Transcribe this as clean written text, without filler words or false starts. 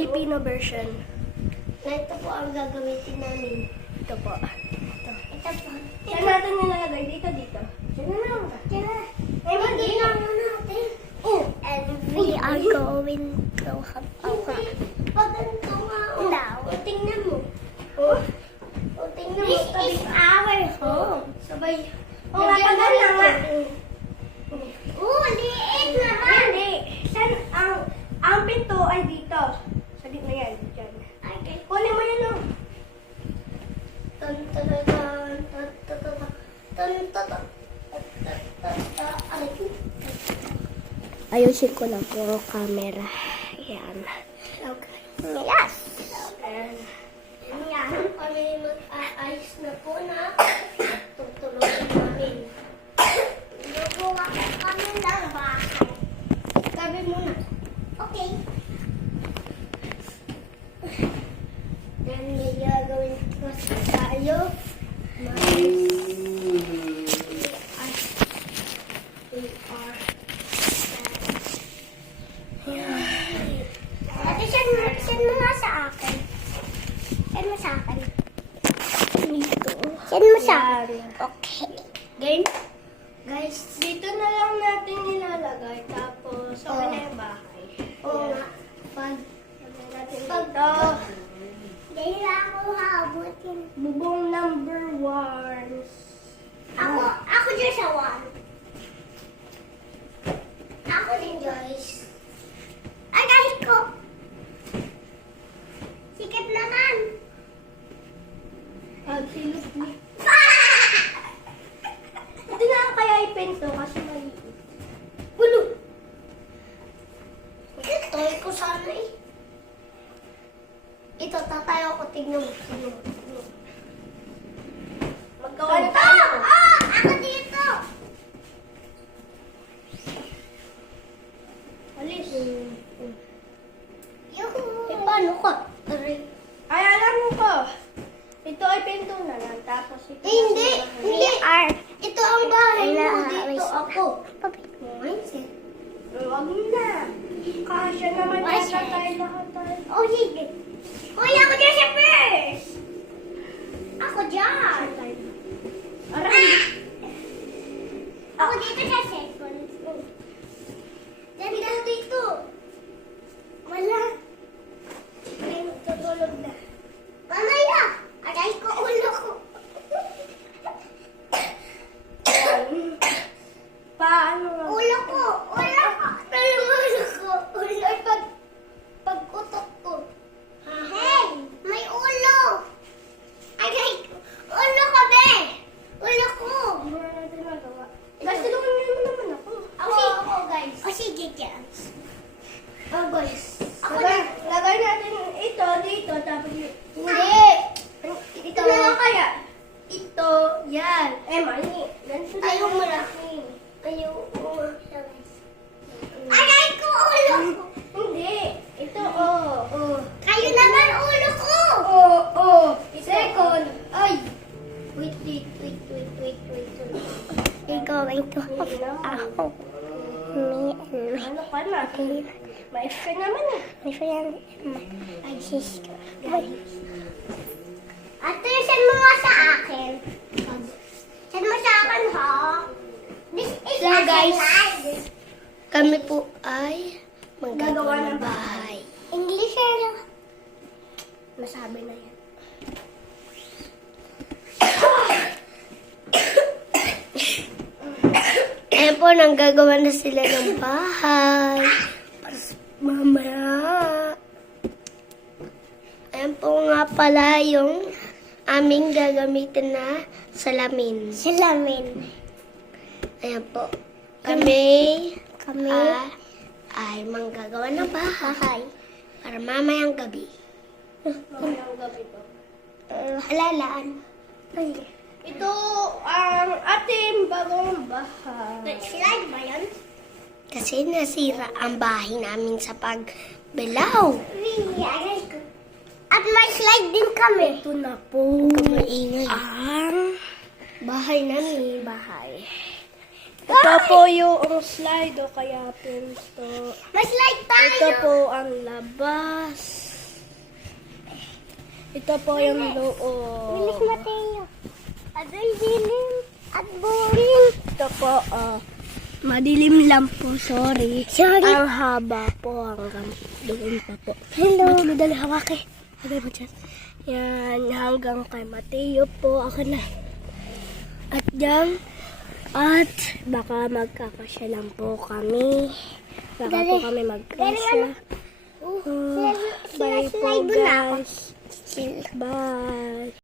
Filipino version. Na ito po ang gagamitin namin. Ito po. Ito po. Saan natin nilalagay? Dito. Diyan na lang. Hindi lang natin. And we are going to have our Pag ganito nga. now. Tingnan mo. O, tingnan mo. This is our home. Sabay. O nga, pag na nga. Liit naman. Hindi. Saan ang pinto ay dito. Sa gitna yan. Diyan. Okay. Kunin mo yun, oh. Ayusin ko lang po ang camera. Yan. Okay. Yes. Ayan. Yan. Kami mag-aayos na po na tutulungan namin. Gumawa kami ng bahay. Sabi muna. Okay. Yan, may gagawin ko tayo. Ate, send mo nga sa akin. Send mo sa akin. Dito. Send mo sa Yan. akin. Okay. Game? Guys, dito na lang natin nilalagay. Tapos, okay na yung bahay. Oo nga. Pag Lagay natin Pag- dito. Dahil ako habutin. Bubong number 1. Ako dyan sa one. ako din, Joyce. Ay, guys ko. Sikip naman. Silip ni. Ito na lang kaya ipinto kasi maliit. Pulo. Toy ko sana eh. Ito, tatayo ko. Tignan mo. Maggawa na tayo. Ako dito. Alis. Yuhu. Paano ka? Aray. Ay, alam mo ko. Ito ay pinto na lang. Tapos ito. Hindi. Hindi. Are. Ito ang bahay mo. Wala, Dito wait. ako. Papi. Mindset. Huwag na. Kasya naman Why, yata sir? tayo lahat tayo. Oh, sige. Hoy, ako dyan sa first. Ako dyan. Aray. Ako dito sa second. Ganda dito. Wala. May tutulog na. Mamaya. Aray ko ulo ko. Paano nga? Ulo ko. Ulo ko. Ulo ko. Ay, pag-utot ko. Hey, may ulo. Aray ko. Ulo ko, be. Ulo ko. Hindi mo na natin magawa. Guys, tulungan niyo naman ako. Ako, guys. O sige, dyan. Oh, guys. Ako Lagay natin ito dito. Tapos yun. Hindi. Ito na lang kaya. Ito. Yan. Mali. Ganito na Ayaw mo lang. Ayaw mo. Aray ko, ulo ko. Hindi. Ito, oh. Kayo naman, ulo ko. Oh. Second. Ay. Wait. We're going to have a home. Me and Ano ka na? May ka naman eh. my friend and my sister. Wait. Ate, send mo nga sa akin. Send mo sa akin, ha? This is So, a guys. slide. Kami po ay Gagawa manggagawa ng ng bahay. English, hello. Masabi na yan. Ayan po, nanggagawa na sila ng bahay. Para sa mamaya. Ayan po nga pala yung aming gagamitin na salamin. Salamin. Ayan po. Kami Kami ay manggagawa ng bahay bahay. para mamayang gabi. Mamayang gabi to. Halalaan. Ay. Ito ang ating bagong bahay. Slide ba yan? Kasi nasira ang bahay namin sa pagbelaw. Really, aray ko. At may slide din kami. Ito na po Maingay. ang Bahay namin. bahay. Ito po yung slide o kaya pinto. May slide tayo. Ito po ang labas. Ito po yung Bilis loob. Mateo. Adol dilim at boring. Ito po, madilim lang po, sorry. Ang haba po hanggang doon pa po. Hello. Ba't mo dali hawaki? Lagay mo dyan. Yan, hanggang kay Mateo po. Ako na. At dyan, at baka magkakasya lang po kami. Baka po Galing. kami magkasya. Sila Bye po slide na ako. guys. Bye.